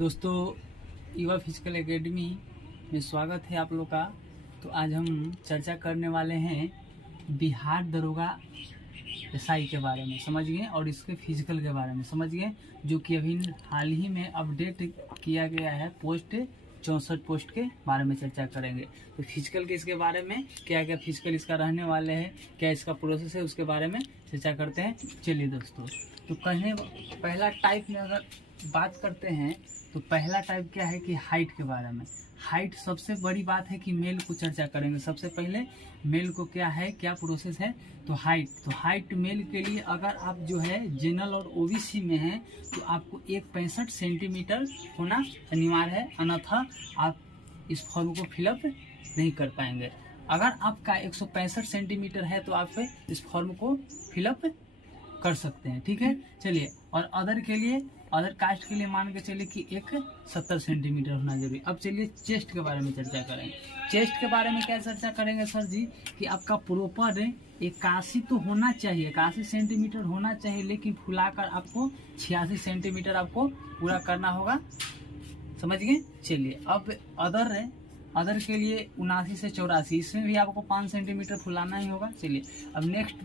दोस्तों, युवा physical academy में स्वागत है आप लोग का। तो आज हम चर्चा करने वाले हैं बिहार दरोगा एसआई के बारे में, समझ गए, और इसके फिजिकल के बारे में समझ गए, जो कि अभी हाल ही में अपडेट किया गया है। पोस्ट 64 पोस्ट के बारे में चर्चा करेंगे। तो फिजिकल के इसके बारे में क्या क्या फिजिकल इसका रहने वाले हैं, क्या इसका प्रोसेस है, उसके बारे में चर्चा करते हैं। चलिए दोस्तों, तो कहने पहला टाइप में अगर बात करते हैं तो पहला टाइप क्या है कि हाइट के बारे में। हाइट सबसे बड़ी बात है कि मेल को चर्चा करेंगे। सबसे पहले मेल को क्या है, क्या प्रोसेस है, तो हाइट मेल के लिए अगर आप जो है जनरल और ओबीसी में हैं तो आपको 1.65 सेंटीमीटर होना अनिवार्य है, अन्यथा आप इस फॉर्म को फिलअप नहीं कर पाएंगे। अगर आपका 165 सेंटीमीटर है तो आप इस फॉर्म को फिलअप कर सकते हैं, ठीक है। चलिए, और अदर कास्ट के लिए मान के चलिए कि 70 सेंटीमीटर होना जरूरी। अब चलिए चेस्ट के बारे में चर्चा करेंगे। चेस्ट के बारे में क्या चर्चा करेंगे सर जी, कि आपका प्रॉपर 81 तो होना चाहिए, 81 सेंटीमीटर होना चाहिए, लेकिन फुलाकर आपको 86 सेंटीमीटर आपको पूरा करना होगा, समझ गए। चलिए, अब अदर के लिए 79 से 84, इसमें भी आपको 5 सेंटीमीटर फुलाना ही होगा। चलिए, अब नेक्स्ट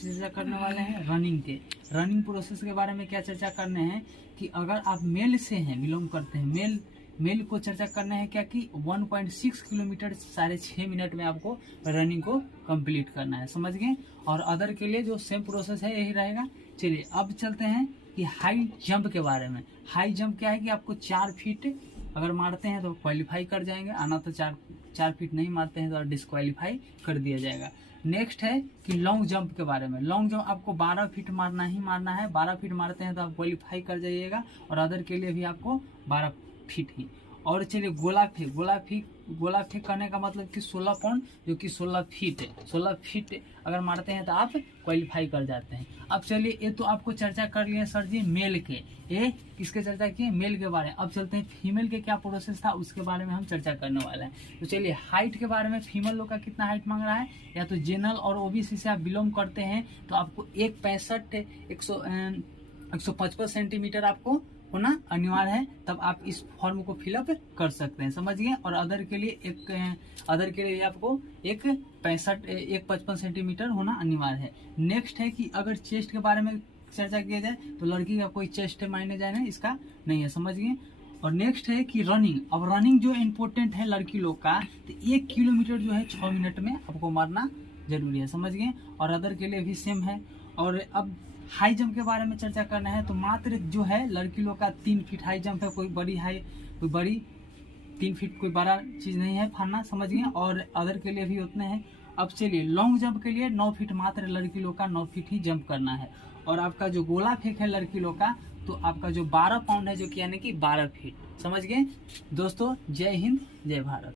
चर्चा करने वाले हैं रनिंग प्रोसेस के बारे में। क्या चर्चा करने हैं कि अगर आप मेल से हैं, बिलोंग करते हैं, मेल को चर्चा करना है क्या कि 1.6 किलोमीटर 6.5 मिनट में आपको रनिंग को कंप्लीट करना है, समझ गए। और अदर के लिए जो सेम प्रोसेस है यही रहेगा। चलिए, अब चलते हैं कि हाई जंप के बारे में। हाई जंप क्या है कि आपको 4 फीट अगर मारते हैं तो क्वालिफाई कर जाएंगे, आना तो 4 फीट नहीं मारते हैं तो डिस्क्वालीफाई कर दिया जाएगा। नेक्स्ट है कि लॉन्ग जंप के बारे में। लॉन्ग जंप आपको 12 फीट मारना है। 12 फीट मारते हैं तो आप क्वालिफाई कर जाइएगा, और अदर के लिए भी आपको 12 फीट ही। और चलिए, गोला फेंक करने का मतलब कि 16 पाउंड, जो कि 16 फीट है। 16 फीट अगर मारते हैं तो आप क्वालिफाई कर जाते हैं। अब चलिए, ये तो आपको चर्चा कर लिए सर जी मेल के, ये किसके चर्चा किए, मेल के बारे में। अब चलते हैं फीमेल के क्या प्रोसेस था उसके बारे में हम चर्चा करने वाले हैं। तो चलिए, हाइट के बारे में फीमेल लोग का कितना हाइट मांग रहा है, या तो जनरल और ओबीसी से आप बिलोंग करते हैं तो आपको 1.55 सेंटीमीटर आपको होना अनिवार्य है, तब आप इस फॉर्म को फिलअप कर सकते हैं, समझ गए। और अदर के लिए आपको 1.55 सेंटीमीटर होना अनिवार्य है। नेक्स्ट है कि अगर चेस्ट के बारे में चर्चा किया जाए तो लड़की का कोई चेस्ट मायने जाने इसका नहीं है, समझ गए। और नेक्स्ट है कि रनिंग। अब रनिंग जो इम्पोर्टेंट है लड़की लोग का, तो 1 किलोमीटर जो है 6 मिनट में आपको मारना जरूरी है, समझ गए। और अदर के लिए भी सेम है। और अब हाई जंप के बारे में चर्चा करना है तो मात्र जो है लड़की लोग का 3 फीट हाई जंप है। कोई बड़ी 3 फीट कोई बड़ा चीज नहीं है फाड़ना, समझ गए। और अदर के लिए भी उतने हैं। अब चलिए, लॉन्ग जंप के लिए 9 फीट मात्र लड़की लोग का 9 फीट ही जंप करना है। और आपका जो गोला फेंक है लड़की लोग का, तो आपका जो 12 पाउंड है, जो कि यानी कि 12 फीट, समझ गए दोस्तों। जय हिंद, जय भारत।